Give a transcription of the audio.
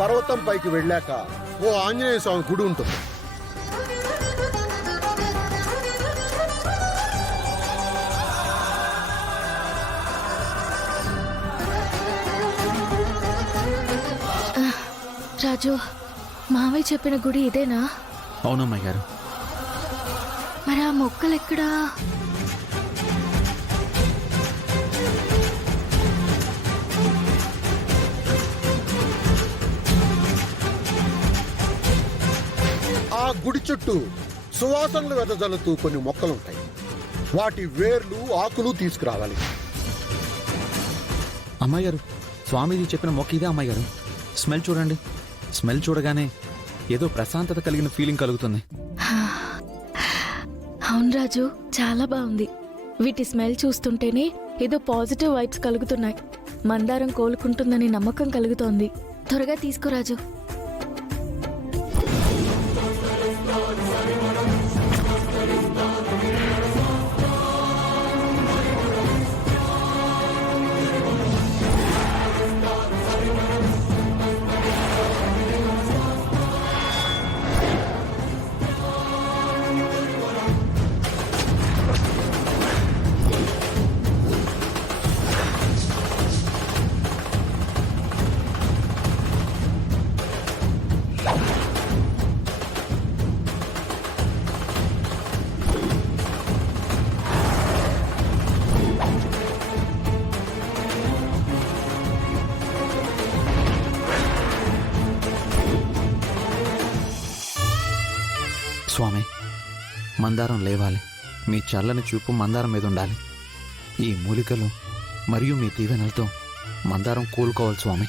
పర్వతం పైకి వెళ్ళాక ఓ ఆంజనేయ స్వామి గుడి ఉంటుంది. రాజు, మావయ్య చెప్పిన గుడి ఇదేనా? అవునమ్మాయి గారు. మరి ఆ మొక్కలెక్కడా? ఆ గుడి చుట్టూ సువాసనలు వెదజల్లుతూ కొన్ని మొక్కలుంటాయి. వాటి వేర్లు ఆకులు తీసుకురావాలి. అమ్మాయి గారు, స్వామీజీ చెప్పిన మొక్క ఇదే అమ్మాయి గారు. స్మెల్ చూడండి. స్మెల్ చూడగానే ఏదో ప్రశాంతత కలిగిన ఫీలింగ్ కలుగుతుంది. అవును రాజు, చాలా బాగుంది. వీటి స్మెల్ చూస్తుంటేనే ఏదో పాజిటివ్ వైబ్స్ కలుగుతున్నాయి. మందారం కోలుకుంటుందని నమ్మకం కలుగుతోంది. త్వరగా తీసుకోరాజు. స్వామి, మందారం లేవాలి. మీ చల్లని చూపు మందారం మీద ఉండాలి. ఈ మూలికలు మరియు మీ దీవెనలతో మందారం కోలుకోవాలి స్వామి.